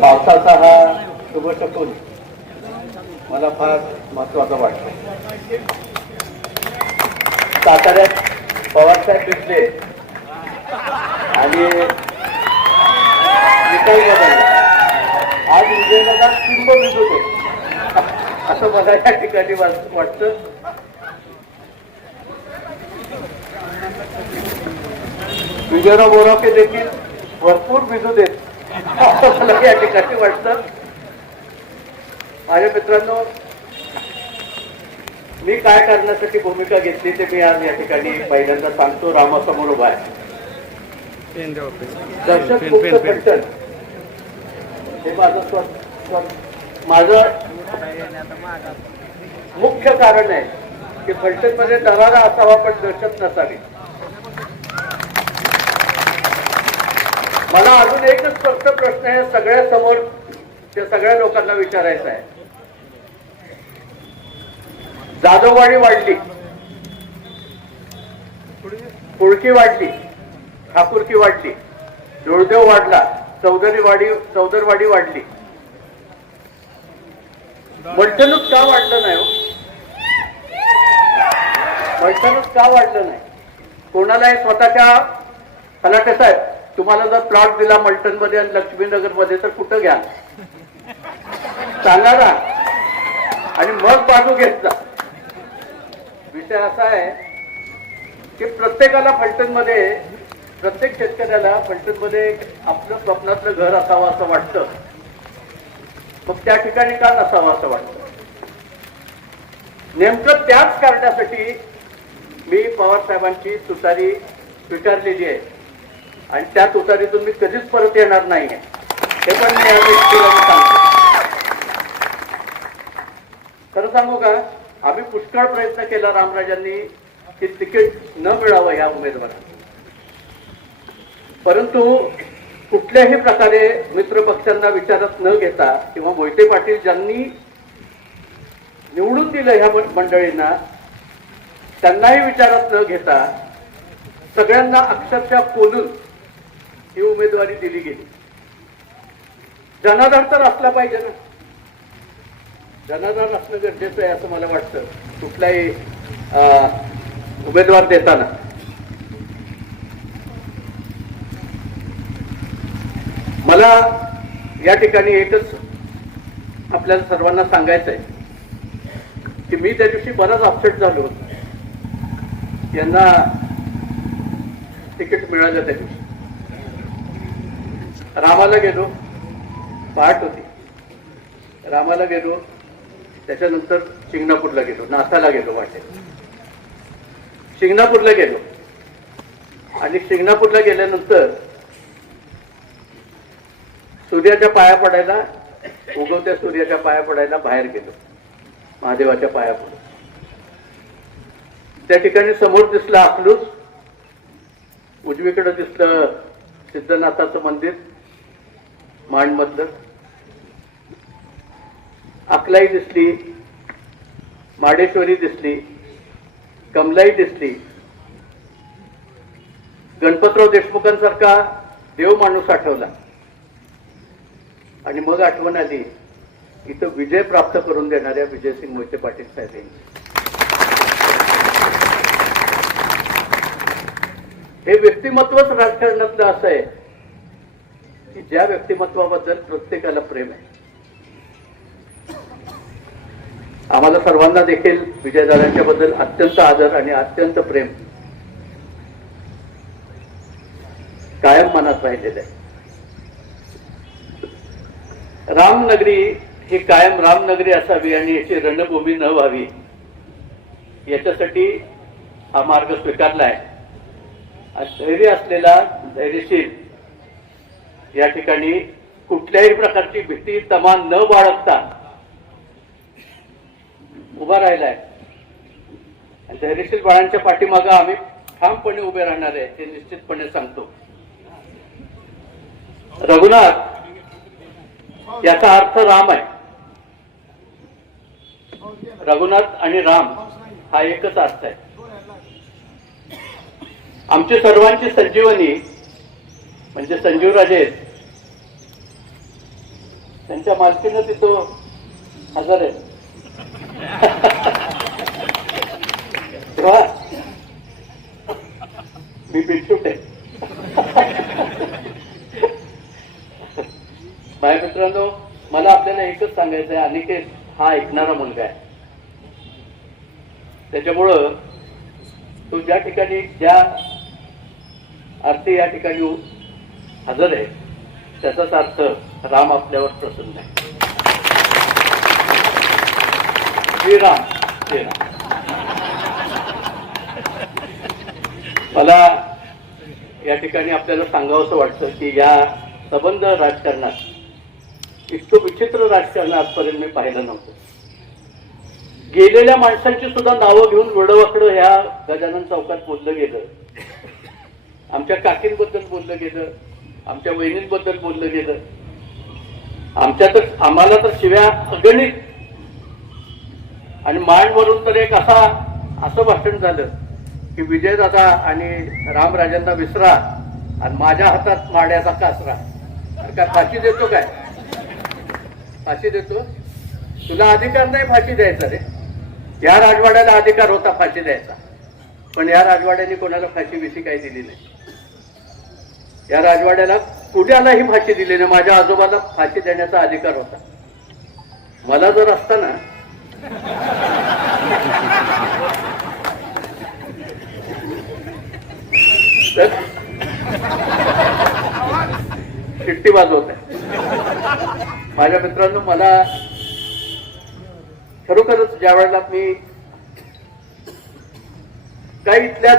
पावसाचा हा शुभ शकून मला फार महत्त्वाचा वाटतो साताऱ्यात पवारसाहेब भेटले आणि आज विजयनगर किंब भिजू दे असं मला या ठिकाणी वाटतं. विजयराव बोरावके देखील भरपूर भिजू देत मला या ठिकाणी वाटतं. माझ्या मित्रांनो मी काय करण्यासाठी भूमिका घेतली ते मी आज या ठिकाणी पहिल्यांदा सांगतो. रामासमोर उभा आहे. फलटण हे माझं माझं मुख्य कारण आहे की फलटणमध्ये दरारा असावा पण दहशत नसावी. मला अजून एकच स्पष्ट प्रश्न आहे सगळ्या समोर त्या सगळ्या लोकांना विचारायचा आहे. जाधववाडी वाढली. कुळकी वाढली. ठाकूरकी वाढली. धुळदेव वाढला. चौधरी वाडी चौदरवाडी वाढली. मलठणूक का वाढलं नाही हो? मलठणूक का वाढलं नाही? कोणालाही स्वतःच्या तलाटे साहेब तुम्हाला जर प्लॉट दिला मल्टनमध्ये मध्ये आणि लक्ष्मीनगरमध्ये तर कुठं घ्या सांगा ना. आणि मग बाजू घेतला विषय असा आहे की प्रत्येकाला फलटणमध्ये प्रत्येक शेतकऱ्याला फलटणमध्ये आपलं स्वप्नातलं घर असावं असं वाटतं. मग त्या ठिकाणी का नसावं असं वाटतं? नेमकं त्याच कारणासाठी मी पवार साहेबांची तुतारी स्वीकारलेली आहे. आणि त्या तुतारीतून मी कधीच परत येणार नाही हे पण मी या व्यक्तीला सांगतो. खरं सांगू का? आम्ही पुष्कळ प्रयत्न केला रामराजांनी की तिकीट न मिळावं या उमेदवारांना परंतु कुठल्याही प्रकारे मित्र पक्षांना विचारात न घेता किंवा मोहिते पाटील ज्यांनी निवडून दिलं ह्या मंडळींना त्यांनाही विचारात न घेता सगळ्यांना अक्षरशः कोलून ही उमेदवारी दिली गेली. जनाधार तर असला पाहिजे ना. जनाधार असणं गरजेचं आहे असं मला वाटतं. कुठलाही उमेदवार देताना. मला या ठिकाणी एकच आपल्याला सर्वांना सांगायचं आहे की मी त्या दिवशी बराच अपसेट झालो यांना तिकीट मिळालं त्या दिवशी. रामाला गेलो पहाट होती. रामाला गेलो त्याच्यानंतर शिंगणापूरला गेलो नासाला गेलो वाटे शिंगणापूरला गेलो. आणि शिंगणापूरला गेल्यानंतर सूर्याच्या पाया पडायला उगवत्या सूर्याच्या पाया पडायला बाहेर गेलो महादेवाच्या पाया पडून. त्या ठिकाणी समोर दिसलं अकलूज उजवीकडे दिसलं सिद्धनाथाचं मंदिर माणमधलं अकलाई दिसली माडेश्वरी दिसली कमलाई दिसली. गणपतराव देशमुखांसारखा देव माणूस आठवला. आणि मग आठवण आली इथं विजय प्राप्त करून देणाऱ्या विजयसिंग मोहिते पाटील साहेब यांची हे व्यक्तिमत्वच राजकारणातलं असं आहे. की ज्या व्यक्तिमत्वाबद्दल प्रत्येकाला प्रेम आहे. आम्हाला सर्वांना देखील विजयदादांच्या बद्दल अत्यंत आदर आणि अत्यंत प्रेम कायम मनात राहिलेलं आहे. रामनगरी ही कायम रामनगरी असावी आणि याची रणभूमी न व्हावी याच्यासाठी हा मार्ग स्वीकारला आहे. धैर्य असलेला धैर्यशील या ठिकाणी कुठल्याही प्रकारची भीती तमान न बाळगता उभा राहिलाय. धैर्यशील बाळांच्या पाठीमागं आम्ही ठामपणे उभे राहणार आहे हे निश्चितपणे सांगतो. रघुनाथ याचा अर्थ राम आहे. रघुनाथ आणि राम हा एकच अर्थ आहे. आमची सर्वांची संजीवनी म्हणजे संजीवराजे त्यांच्या मालकीनं तिथं हजर आहे. तेव्हा मी बिनचूट आहे. माझ्या मित्रांनो मला आपल्याला एकच सांगायचं आहे अनिकेत हा ऐकणारा मुलगा आहे. त्याच्यामुळं तो ज्या ठिकाणी ज्या अर्थी या ठिकाणी हजर आहे त्याचाच अर्थ राम आपल्यावर प्रसन्न आहे. श्रीराम श्रीराम. मला या ठिकाणी आपल्याला सांगावंसं वाटतं की या सबंध राजकारणात इतकं विचित्र राजकारण आजपर्यंत मी पाहिलं नव्हतं. गेलेल्या माणसांची सुद्धा नावं घेऊन वडवाकडं ह्या गजानन चौकात बोललं गेलं. आमच्या काकींबद्दल बोललं गेलं. आमच्या वहिनींबद्दल बोललं गेलं. आमच्या तर आम्हाला तर शिव्या अगणित. आणि मांडवरून तर एक असा असं भाषण झालं की विजयदादा आणि रामराजांना विसरा आणि माझ्या हातात माड्याचा कासरा. काय फाशी देतो काय? फाशी देतो? तुला अधिकार नाही फाशी द्यायचा रे. या राजवाड्याला अधिकार होता फाशी द्यायचा. पण या राजवाड्याने कोणाला फाशी बिशी काही दिली नाही. या राजवाड्याला पुण्यालाही फाशी दिली नाही? माझ्या आजोबाला फाशी देण्याचा अधिकार होता. मला जर असताना तर शिट्टी वाजवत माझ्या मित्रांनो मला खरोखरच ज्या वेळेला मी काही इथल्या